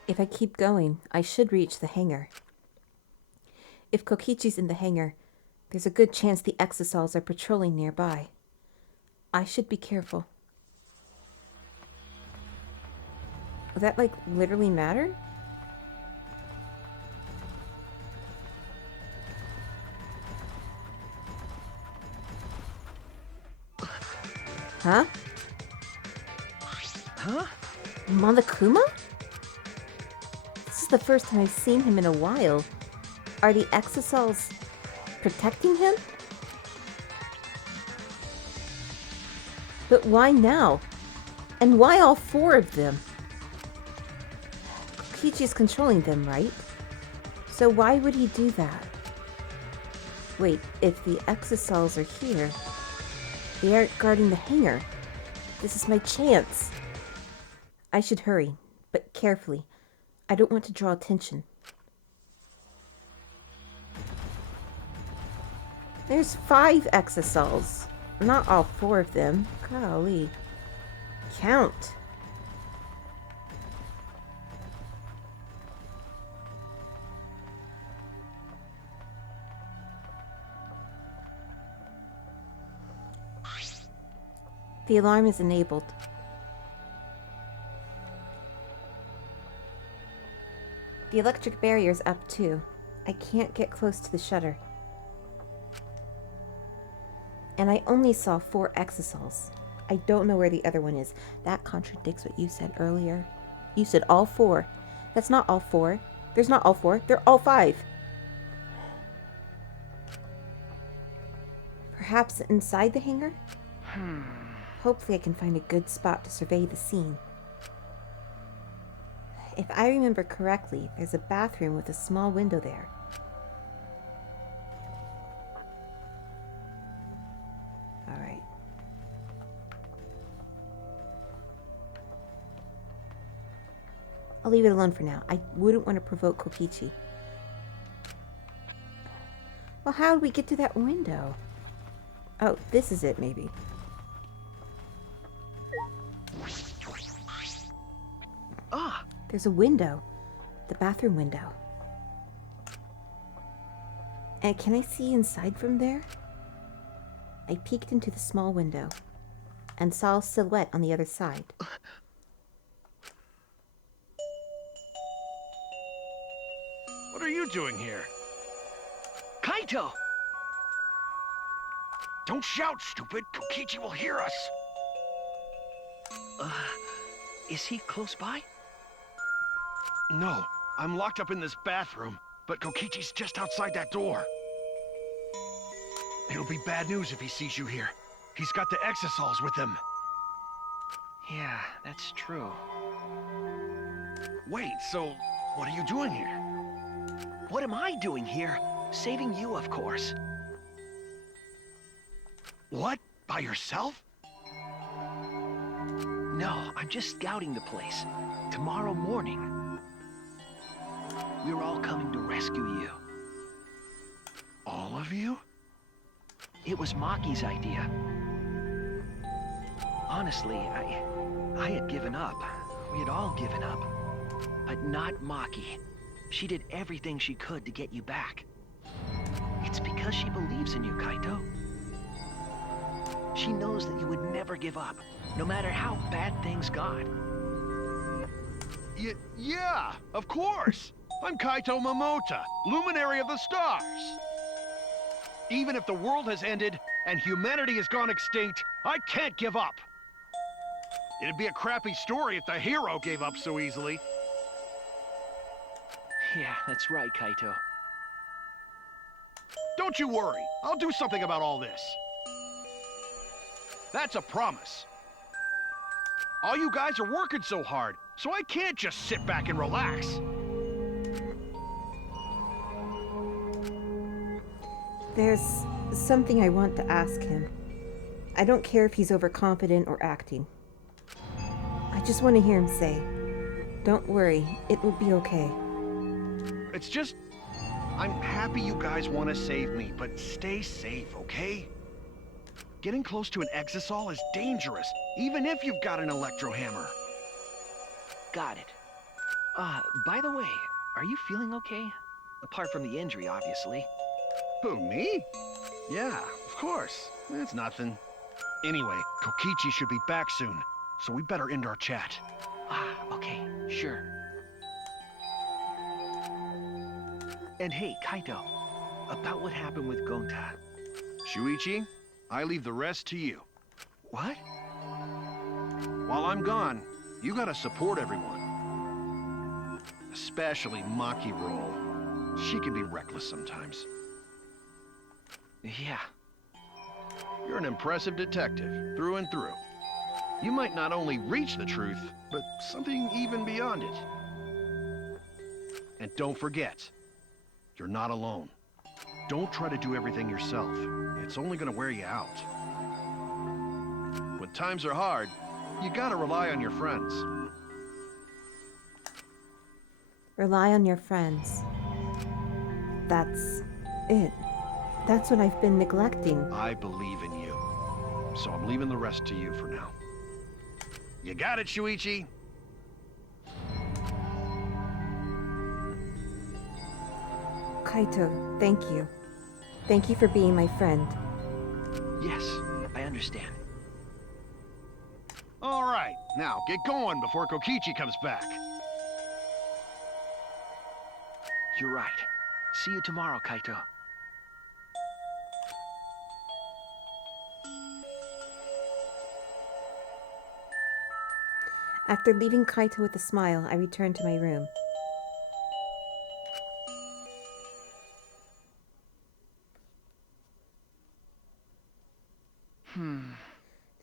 If I keep going, I should reach the hangar. If Kokichi's in the hangar, there's a good chance the Exosols are patrolling nearby. I should be careful. Will that, like, literally matter? Huh? Huh? Monokuma? This is the first time I've seen him in a while. Are the Exosols protecting him? But why now? And why all four of them? Kokichi's controlling them, right? So why would he do that? Wait, if the Exosols are here, they aren't guarding the hangar. This is my chance. I should hurry, but carefully. I don't want to draw attention. There's 5 Exosols. Not all 4 of them. Golly. Count. The alarm is enabled. The electric barrier's up too. I can't get close to the shutter. And I only saw 4 Exosols. I don't know where the other one is. That contradicts what you said earlier. You said all 4. That's not all 4. There's not all 4. They're all 5. Perhaps inside the hangar? Hopefully I can find a good spot to survey the scene. If I remember correctly, there's a bathroom with a small window there. Alright. I'll leave it alone for now. I wouldn't want to provoke Kokichi. Well, how did we get to that window? Oh, this is it, maybe. Ah! There's a window. The bathroom window. And can I see inside from there? I peeked into the small window and saw a silhouette on the other side. What are you doing here? Kaito! Don't shout, stupid! Kokichi will hear us! Is he close by? No, I'm locked up in this bathroom, but Kokichi's just outside that door. It'll be bad news if he sees you here. He's got the Exosols with him. Yeah, that's true. Wait, so what are you doing here? What am I doing here? Saving you, of course. What? By yourself? No, I'm just scouting the place. Tomorrow morning, we're all coming to rescue you. All of you? It was Maki's idea. Honestly, I had given up. We had all given up. But not Maki. She did everything she could to get you back. It's because she believes in you, Kaito. She knows that you would never give up, no matter how bad things got. Yeah, of course. I'm Kaito Momota, Luminary of the Stars. Even if the world has ended and humanity has gone extinct, I can't give up. It'd be a crappy story if the hero gave up so easily. Yeah, that's right, Kaito. Don't you worry, I'll do something about all this. That's a promise. All you guys are working so hard, so I can't just sit back and relax. There's something I want to ask him. I don't care if he's overconfident or acting. I just want to hear him say, "Don't worry, it will be okay." It's just... I'm happy you guys want to save me, but stay safe, okay? Getting close to an Exisol is dangerous, even if you've got an electro hammer. Got it. By the way, are you feeling okay? Apart from the injury, obviously. Who, me? Yeah, of course. It's nothing. Anyway, Kokichi should be back soon, so we better end our chat. Okay, sure. And hey, Kaito, about what happened with Gonta. Shuichi, I leave the rest to you. What? While I'm gone, you gotta support everyone. Especially Maki Roll. She can be reckless sometimes. Yeah. You're an impressive detective, through and through. You might not only reach the truth, but something even beyond it. And don't forget, you're not alone. Don't try to do everything yourself. It's only gonna wear you out. When times are hard, you gotta rely on your friends. Rely on your friends. That's it. That's what I've been neglecting. I believe in you. So I'm leaving the rest to you for now. You got it, Shuichi? Kaito, thank you. Thank you for being my friend. Yes, I understand. All right, now get going before Kokichi comes back. You're right. See you tomorrow, Kaito. After leaving Kaito with a smile, I returned to my room.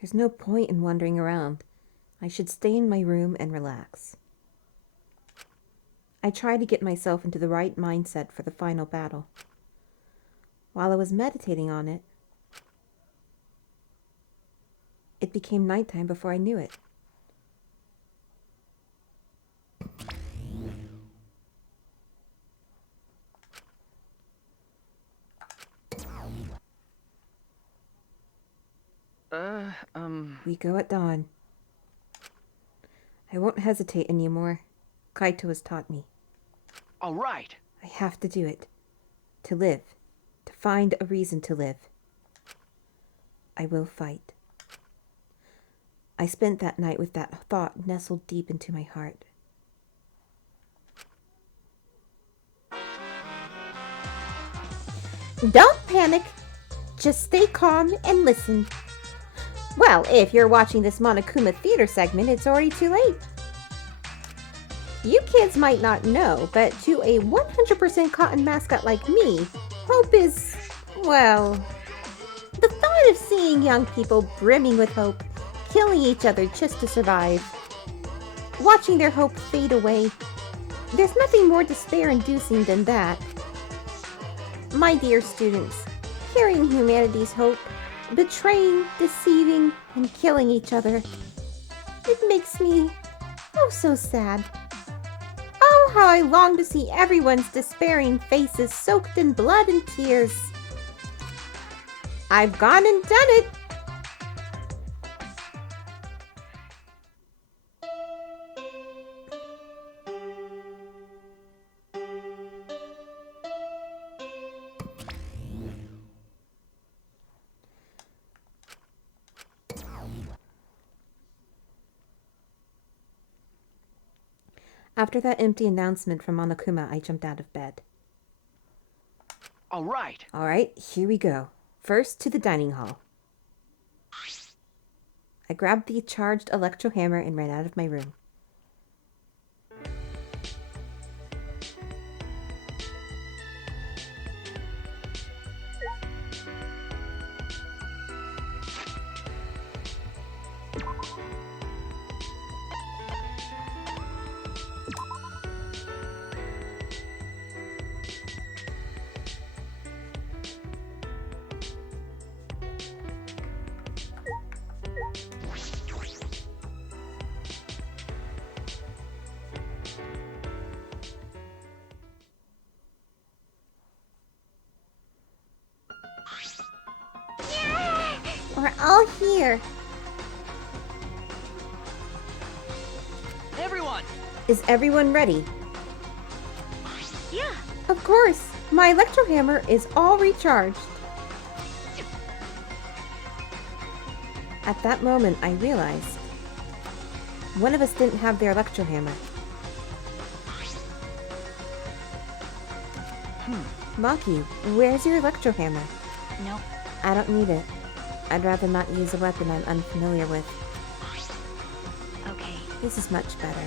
There's no point in wandering around. I should stay in my room and relax. I tried to get myself into the right mindset for the final battle. While I was meditating on it, it became nighttime before I knew it. We go at dawn. I won't hesitate anymore. Kaito has taught me. All right. I have to do it. To live. To find a reason to live. I will fight. I spent that night with that thought nestled deep into my heart. Don't panic. Just stay calm and listen. Well, if you're watching this Monokuma Theater segment, it's already too late. You kids might not know, but to a 100% cotton mascot like me, hope is, well, the thought of seeing young people brimming with hope, killing each other just to survive, watching their hope fade away, there's nothing more despair-inducing than that. My dear students, hearing humanity's hope, betraying, deceiving, and killing each other, it makes me oh so sad. Oh, how I long to see everyone's despairing faces soaked in blood and tears. I've gone and done it. After that empty announcement from Monokuma, I jumped out of bed. All right. All right, here we go. First to the dining hall. I grabbed the charged electro hammer and ran out of my room. We're all here. Everyone! Is everyone ready? Yeah. Of course! My electro hammer is all recharged. At that moment, I realized one of us didn't have their electro hammer. Maki, where's your electro hammer? Nope. I don't need it. I'd rather not use a weapon I'm unfamiliar with. Okay. This is much better.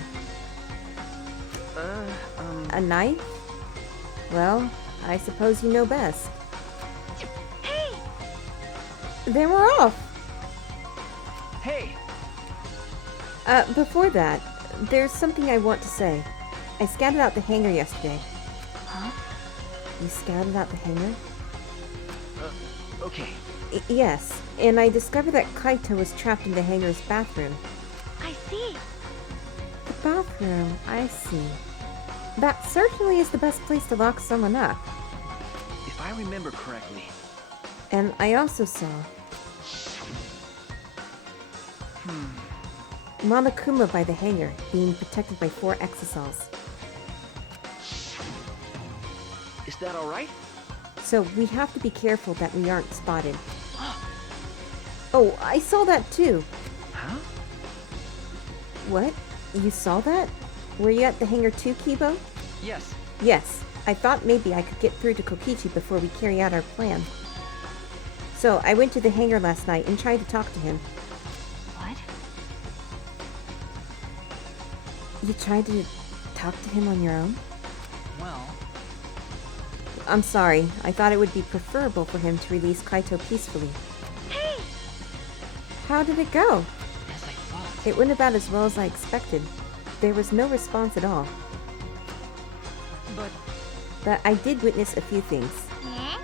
A knife? Well, I suppose you know best. Hey! Then we're off! Hey! Before that, there's something I want to say. I scouted out the hangar yesterday. Huh? You scouted out the hangar? Okay. Yes, and I discovered that Kaito was trapped in the hangar's bathroom. I see. The bathroom, I see. That certainly is the best place to lock someone up. If I remember correctly... And I also saw Monokuma by the hangar, being protected by 4 exosols. Is that alright? So we have to be careful that we aren't spotted. Oh, I saw that too. Huh? What? You saw that? Were you at the hangar too, Kibo? Yes. Yes. I thought maybe I could get through to Kokichi before we carry out our plan. So I went to the hangar last night and tried to talk to him. What? You tried to talk to him on your own? Well... I'm sorry. I thought it would be preferable for him to release Kaito peacefully. Hey! How did it go? As I thought. It went about as well as I expected. There was no response at all. But I did witness a few things. Yeah?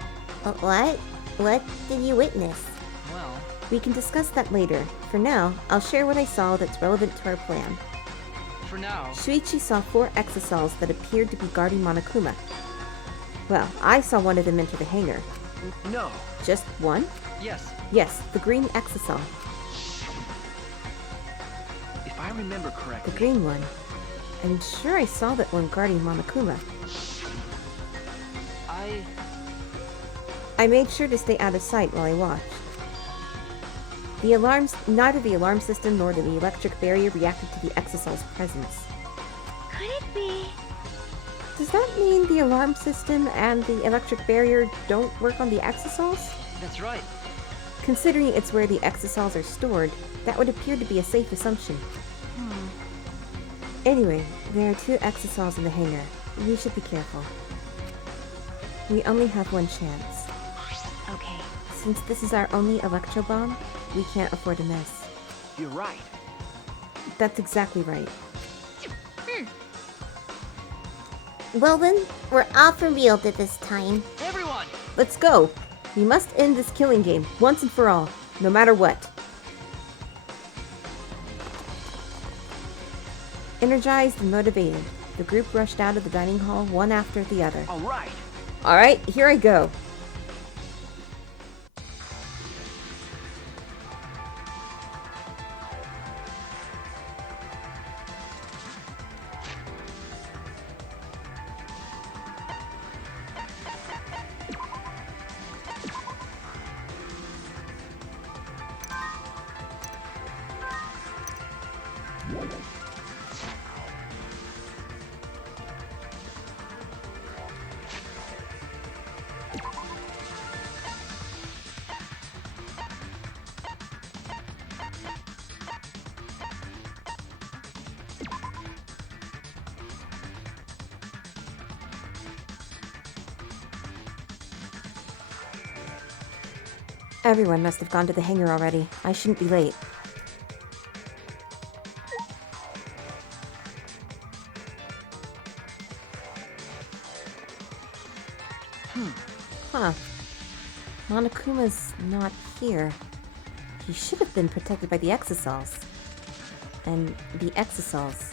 What? What did you witness? Well... We can discuss that later. For now, I'll share what I saw that's relevant to our plan. For now... Shuichi saw 4 exosols that appeared to be guarding Monokuma. Well, I saw one of them enter the hangar. No. Just one? Yes. Yes, the green exosol. If I remember The correctly... green one. I'm sure I saw that one guarding Monokuma. I made sure to stay out of sight while I watched. Neither the alarm system nor the electric barrier reacted to the exosol's presence. Could it be? Does that mean the alarm system and the electric barrier don't work on the exosols? That's right. Considering it's where the exosols are stored, that would appear to be a safe assumption. Anyway, there are 2 exosols in the hangar. We should be careful. We only have one chance. Okay. Since this is our only electro bomb, we can't afford a miss. You're right. That's exactly right. Well then, we're off for real this time. Everyone! Let's go! We must end this killing game, once and for all, no matter what. Energized and motivated, the group rushed out of the dining hall one after the other. Alright! Alright, here I go. Everyone must have gone to the hangar already. I shouldn't be late. Huh. Monokuma's not here. He should have been protected by the exosols. And the exosols.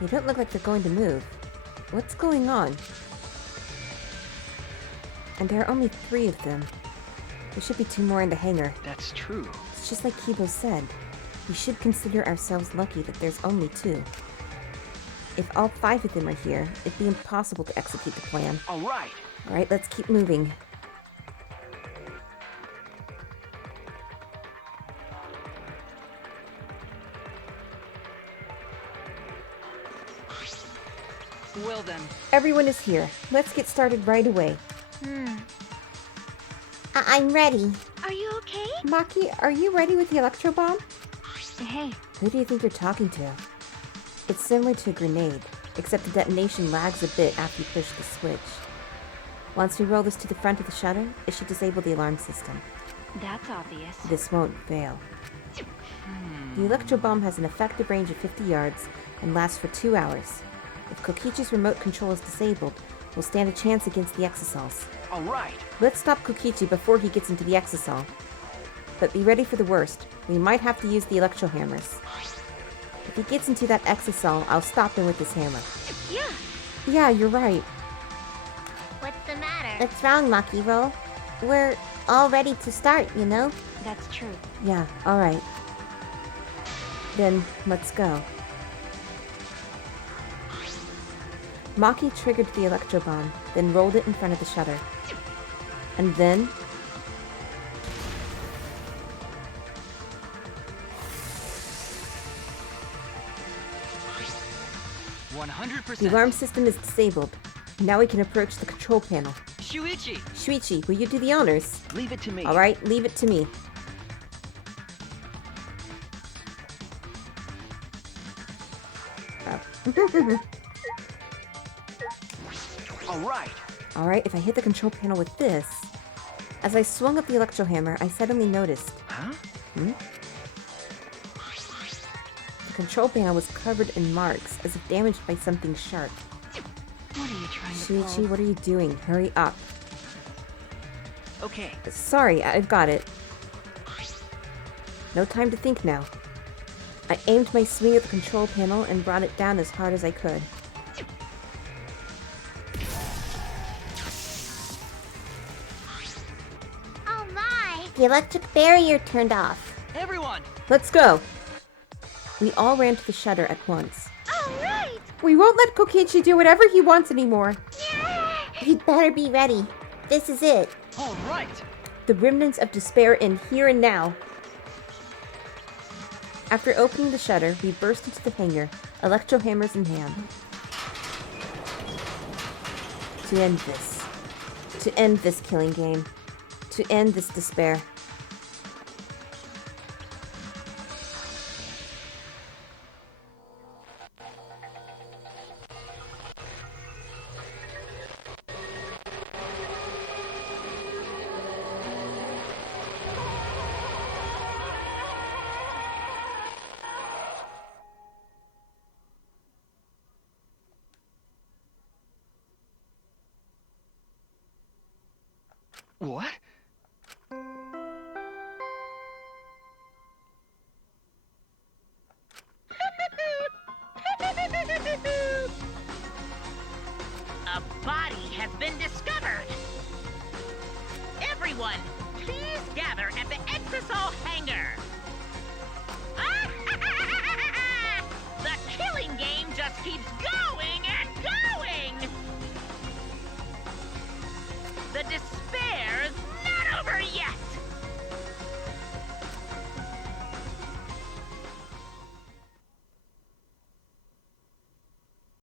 They don't look like they're going to move. What's going on? And there are only 3 of them. There should be 2 more in the hangar. That's true. It's just like Kibo said. We should consider ourselves lucky that there's only 2. If all 5 of them are here, it'd be impossible to execute the plan. All right. Alright, let's keep moving. Well then. Everyone is here. Let's get started right away. I'm ready. Are you okay? Maki, are you ready with the electro bomb? Hey, Who do you think you're talking to? It's similar to a grenade, except the detonation lags a bit after you push the switch. Once we roll this to the front of the shutter, it should disable the alarm system. that's obvious. This won't fail. The electro bomb has an effective range of 50 yards and lasts for 2 hours. If Kokichi's remote control is disabled, we'll stand a chance against the exosols. All right. Let's stop Kokichi before he gets into the exosol. But be ready for the worst. We might have to use the electro hammers. If he gets into that exosol, I'll stop him with this hammer. Yeah. Yeah, you're right. What's the matter? What's wrong, Maki Roll? We're all ready to start, you know? That's true. Yeah, alright. Then, let's go. Maki triggered the electro bomb, then rolled it in front of the shutter. And then... 100%. the alarm system is disabled. Now we can approach the control panel. Shuichi, Shuichi, will you do the honors? leave it to me. Alright, leave it to me. All right. Alright, if I hit the control panel with this... As I swung up the electro hammer, I suddenly noticed... Huh? The control panel was covered in marks, as if damaged by something sharp. What are you trying to Shuichi, pull? what are you doing? Hurry up. Okay. Sorry, I've got it. No time to think now. I aimed my swing at the control panel and brought it down as hard as I could. Oh my! The electric barrier turned off. Everyone. Let's go! We all ran to the shutter at once. Alright! We won't let Kokichi do whatever he wants anymore. You'd better be ready. This is it. All right. The remnants of despair end here and now. After opening the shutter, we burst into the hangar, electro hammers in hand. To end this. To end this killing game. To end this despair. What? A body has been discovered! Everyone, please gather at the Exosol hangar! The killing game just keeps going and going! The